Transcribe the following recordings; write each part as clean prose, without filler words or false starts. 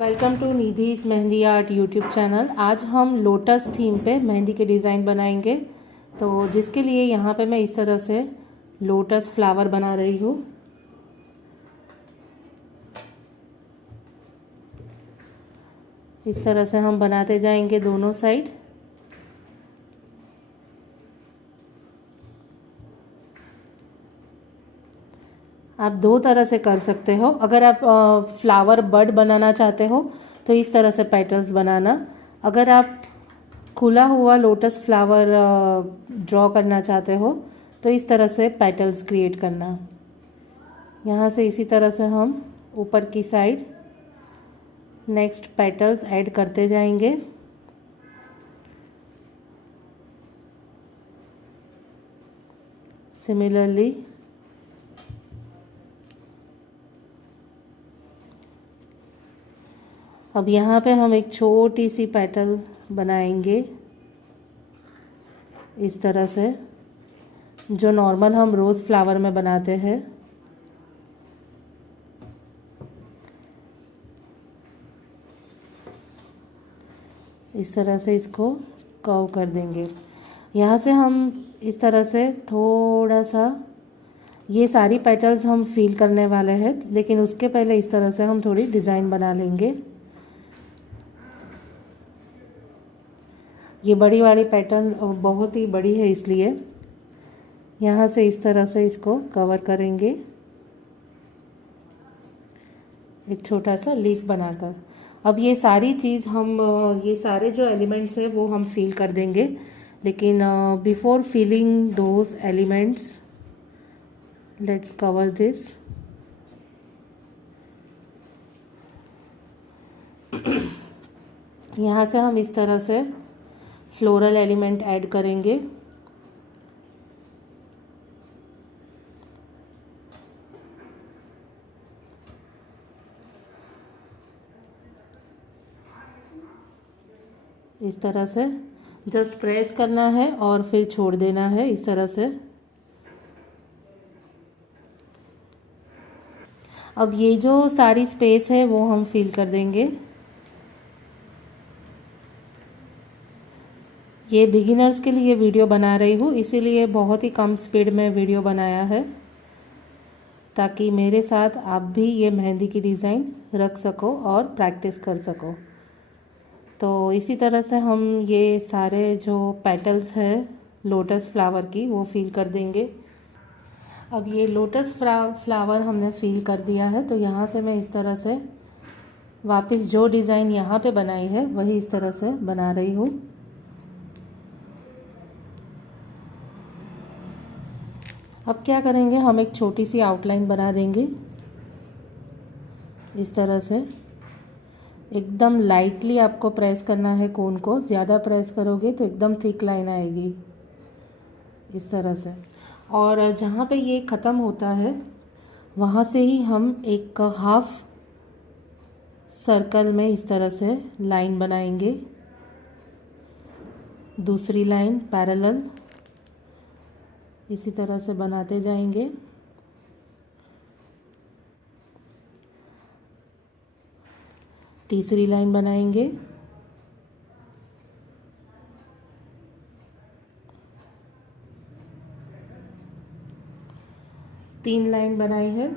Welcome to निधि's mehndi art YouTube channel. आज हम लोटस थीम पे मेहंदी के डिज़ाइन बनाएंगे। तो जिसके लिए यहाँ पे मैं इस तरह से लोटस फ्लावर बना रही हूँ। इस तरह से हम बनाते जाएंगे दोनों साइड। आप दो तरह से कर सकते हो। अगर आप फ्लावर बड बनाना चाहते हो तो इस तरह से पेटल्स बनाना। अगर आप खुला हुआ लोटस फ्लावर ड्रॉ करना चाहते हो तो इस तरह से पेटल्स क्रिएट करना। यहाँ से इसी तरह से हम ऊपर की साइड नेक्स्ट पेटल्स ऐड करते जाएंगे। सिमिलरली अब यहाँ पे हम एक छोटी सी पेटल बनाएंगे इस तरह से, जो नॉर्मल हम रोज़ फ्लावर में बनाते हैं। इस तरह से इसको कर्व कर देंगे। यहाँ से हम इस तरह से थोड़ा सा ये सारी पेटल्स हम फिल करने वाले हैं, लेकिन उसके पहले इस तरह से हम थोड़ी डिज़ाइन बना लेंगे। ये बड़ी वाली पैटर्न बहुत ही बड़ी है, इसलिए यहाँ से इस तरह से इसको कवर करेंगे एक छोटा सा लीफ बनाकर। अब ये सारी चीज़ हम ये सारे जो एलिमेंट्स हैं वो हम फिल कर देंगे, लेकिन before filling those elements let's cover this. यहाँ से हम इस तरह से फ्लोरल एलिमेंट ऐड करेंगे। इस तरह से जस्ट प्रेस करना है और फिर छोड़ देना है इस तरह से। अब ये जो सारी स्पेस है वो हम फिल कर देंगे। ये बिगिनर्स के लिए वीडियो बना रही हूँ, इसीलिए बहुत ही कम स्पीड में वीडियो बनाया है, ताकि मेरे साथ आप भी ये मेहंदी की डिज़ाइन रख सको और प्रैक्टिस कर सको। तो इसी तरह से हम ये सारे जो पेटल्स हैं लोटस फ्लावर की वो फिल कर देंगे। अब ये लोटस फ्लावर हमने फिल कर दिया है, तो यहाँ से मैं इस तरह से वापस जो डिज़ाइन यहाँ पे बनाई है वही इस तरह से बना रही हूँ। अब क्या करेंगे, हम एक छोटी सी आउटलाइन बना देंगे इस तरह से। एकदम लाइटली आपको प्रेस करना है कोन को, ज़्यादा प्रेस करोगे तो एकदम थिक लाइन आएगी इस तरह से। और जहाँ पे ये ख़त्म होता है वहाँ से ही हम एक हाफ सर्कल में इस तरह से लाइन बनाएंगे। दूसरी लाइन पैरेलल इसी तरह से बनाते जाएंगे। तीसरी लाइन बनाएंगे। तीन लाइन बनाई है।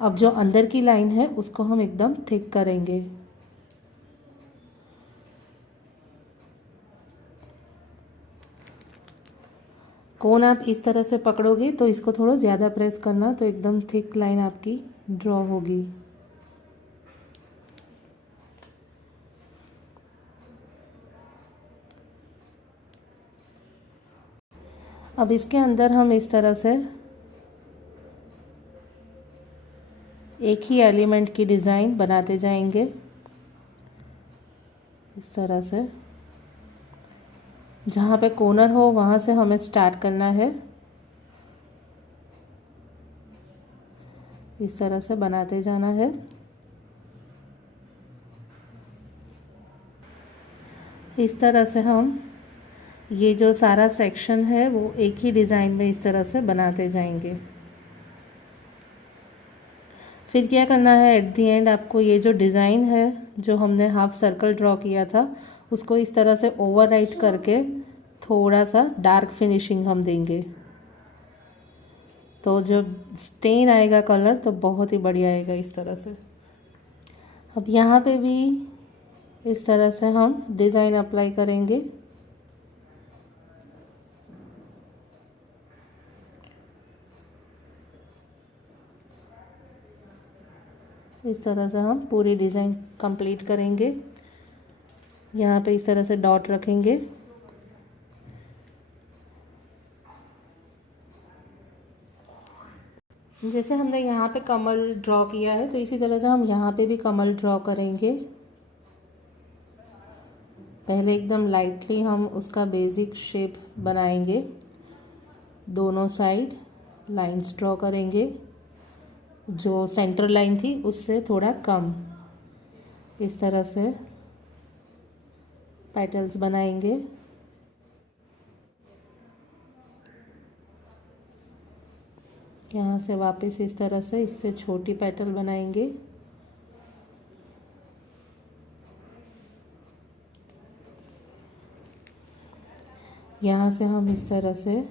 अब जो अंदर की लाइन है उसको हम एकदम थिक करेंगे। कोन आप इस तरह से पकड़ोगे तो इसको थोड़ा ज़्यादा प्रेस करना, तो एकदम थिक लाइन आपकी ड्रॉ होगी। अब इसके अंदर हम इस तरह से एक ही एलिमेंट की डिज़ाइन बनाते जाएंगे इस तरह से। जहाँ पे कॉर्नर हो वहाँ से हमें स्टार्ट करना है। इस तरह से बनाते जाना है। इस तरह से हम ये जो सारा सेक्शन है वो एक ही डिज़ाइन में इस तरह से बनाते जाएंगे। फिर क्या करना है, एट दी एंड आपको ये जो डिज़ाइन है जो हमने हाफ सर्कल ड्रॉ किया था उसको इस तरह से ओवरराइट करके थोड़ा सा डार्क फिनिशिंग हम देंगे, तो जो स्टेन आएगा कलर तो बहुत ही बढ़िया आएगा इस तरह से। अब यहाँ पे भी इस तरह से हम डिज़ाइन अप्लाई करेंगे। इस तरह से हम पूरी डिज़ाइन कंप्लीट करेंगे। यहाँ पे इस तरह से डॉट रखेंगे। जैसे हमने यहाँ पे कमल ड्रॉ किया है तो इसी तरह से हम यहाँ पे भी कमल ड्रॉ करेंगे। पहले एकदम लाइटली हम उसका बेसिक शेप बनाएंगे, दोनों साइड लाइंस ड्रॉ करेंगे, जो सेंटर लाइन थी उससे थोड़ा कम, इस तरह से पेटल्स बनाएंगे। यहाँ से वापस इस तरह से इससे छोटी पेटल बनाएंगे। यहाँ से हम इस तरह से,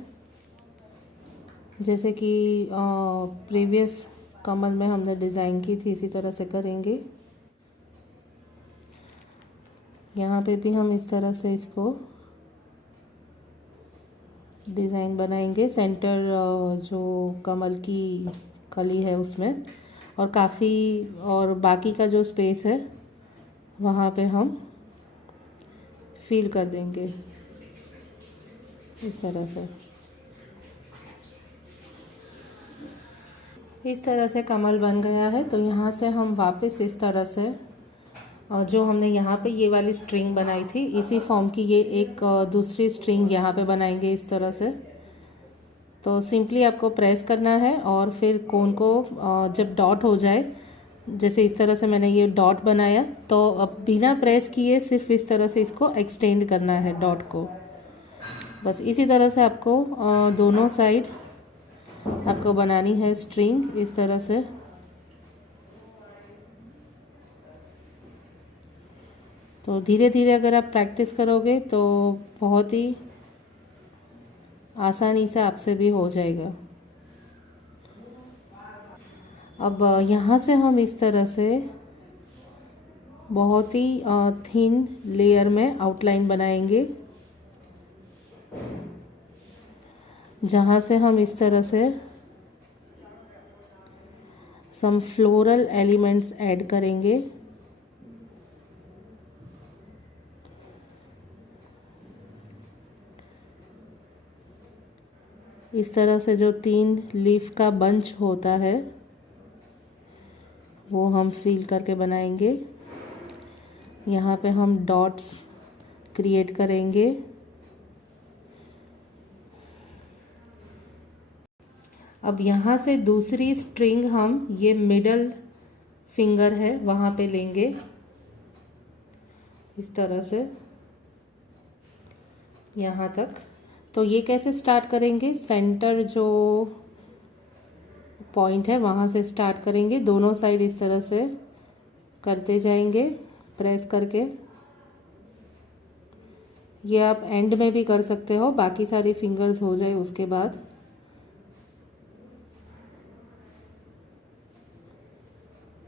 जैसे कि प्रीवियस कमल में हमने डिज़ाइन की थी, इसी तरह से करेंगे। यहाँ पे भी हम इस तरह से इसको डिज़ाइन बनाएंगे, सेंटर जो कमल की कली है उसमें, और काफ़ी और बाकी का जो स्पेस है वहाँ पे हम फिल कर देंगे इस तरह से। इस तरह से कमल बन गया है। तो यहाँ से हम वापस इस तरह से जो हमने यहाँ पे ये वाली स्ट्रिंग बनाई थी, इसी फॉर्म की ये एक दूसरी स्ट्रिंग यहाँ पे बनाएंगे इस तरह से। तो सिंपली आपको प्रेस करना है और फिर कोन को जब डॉट हो जाए, जैसे इस तरह से मैंने ये डॉट बनाया, तो अब बिना प्रेस किए सिर्फ इस तरह से इसको एक्सटेंड करना है डॉट को। बस इसी तरह से आपको दोनों साइड आपको बनानी है स्ट्रिंग इस तरह से। तो धीरे धीरे अगर आप प्रैक्टिस करोगे तो बहुत ही आसानी से आपसे भी हो जाएगा। अब यहाँ से हम इस तरह से बहुत ही थिन लेयर में आउटलाइन बनाएंगे, जहाँ से हम इस तरह से सम फ्लोरल एलिमेंट्स ऐड करेंगे। इस तरह से जो 3 लीफ का बंच होता है वो हम फिल करके बनाएंगे। यहाँ पे हम डॉट्स क्रिएट करेंगे। अब यहाँ से दूसरी स्ट्रिंग हम ये मिडल फिंगर है वहाँ पे लेंगे इस तरह से यहाँ तक। तो ये कैसे स्टार्ट करेंगे, सेंटर जो पॉइंट है वहाँ से स्टार्ट करेंगे, दोनों साइड इस तरह से करते जाएंगे प्रेस करके। ये आप एंड में भी कर सकते हो, बाकी सारी फिंगर्स हो जाए उसके बाद।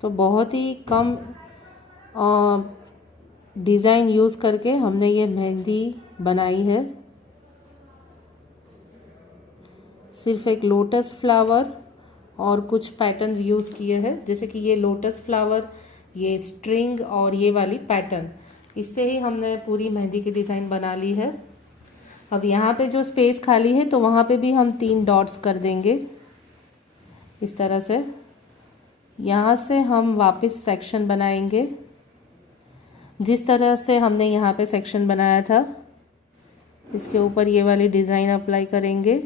तो बहुत ही कम डिज़ाइन यूज़ करके हमने ये मेहंदी बनाई है। सिर्फ एक लोटस फ्लावर और कुछ पैटर्न्स यूज़ किए हैं, जैसे कि ये लोटस फ्लावर, ये स्ट्रिंग और ये वाली पैटर्न, इससे ही हमने पूरी मेहंदी की डिज़ाइन बना ली है। अब यहाँ पे जो स्पेस खाली है तो वहाँ पे भी हम 3 डॉट्स कर देंगे इस तरह से। यहाँ से हम वापस सेक्शन बनाएंगे, जिस तरह से हमने यहाँ पे सेक्शन बनाया था इसके ऊपर ये वाली डिज़ाइन अप्लाई करेंगे,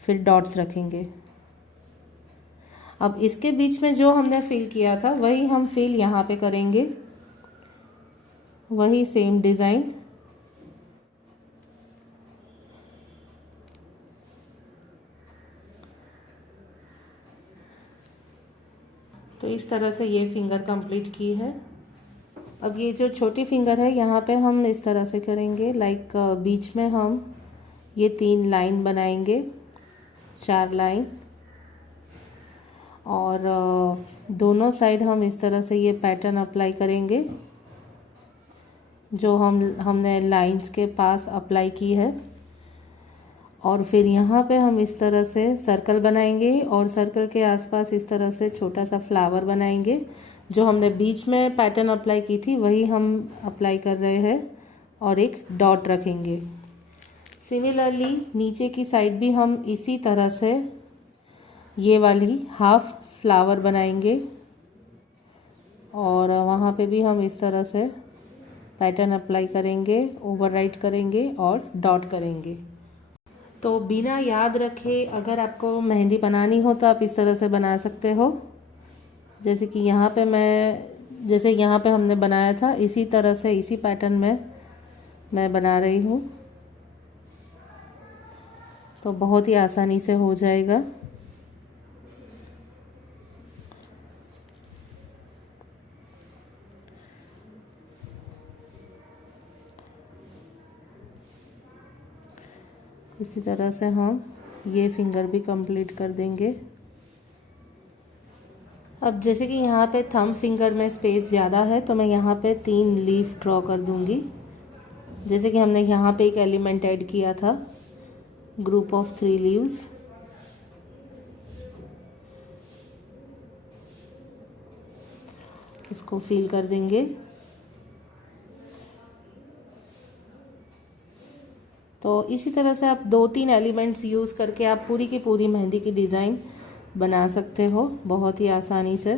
फिर डॉट्स रखेंगे। अब इसके बीच में जो हमने फिल किया था वही हम फिल यहाँ पे करेंगे, वही सेम डिज़ाइन। तो इस तरह से ये फिंगर कंप्लीट की है। अब ये जो छोटी फिंगर है यहाँ पे हम इस तरह से करेंगे, लाइक बीच में हम ये 3 लाइन बनाएंगे, 4 लाइन, और दोनों साइड हम इस तरह से ये पैटर्न अप्लाई करेंगे जो हमने लाइंस के पास अप्लाई की है। और फिर यहाँ पे हम इस तरह से सर्कल बनाएंगे और सर्कल के आसपास इस तरह से छोटा सा फ्लावर बनाएंगे। जो हमने बीच में पैटर्न अप्लाई की थी वही हम अप्लाई कर रहे हैं और एक डॉट रखेंगे। सिमिलरली नीचे की साइड भी हम इसी तरह से ये वाली हाफ फ्लावर बनाएंगे और वहाँ पे भी हम इस तरह से पैटर्न अप्लाई करेंगे, ओवरराइट करेंगे और डॉट करेंगे। तो बिना याद रखे अगर आपको मेहंदी बनानी हो तो आप इस तरह से बना सकते हो। जैसे कि यहाँ पे हमने बनाया था इसी तरह से, इसी पैटर्न में मैं बना रही हूँ, तो बहुत ही आसानी से हो जाएगा। इसी तरह से हम ये फिंगर भी कंप्लीट कर देंगे। अब जैसे कि यहाँ पे थंब फिंगर में स्पेस ज़्यादा है तो मैं यहाँ पे 3 लीफ ड्रॉ कर दूँगी। जैसे कि हमने यहाँ पे एक एलिमेंट ऐड किया था, ग्रुप ऑफ 3 लीव्स। इसको फिल कर देंगे। तो इसी तरह से आप 2-3 एलिमेंट्स यूज़ करके आप पूरी की पूरी मेहंदी की डिज़ाइन बना सकते हो बहुत ही आसानी से।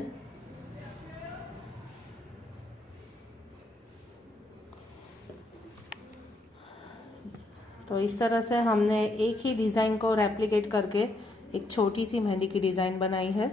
तो इस तरह से हमने एक ही डिज़ाइन को रेप्लिकेट करके एक छोटी सी मेहंदी की डिज़ाइन बनाई है।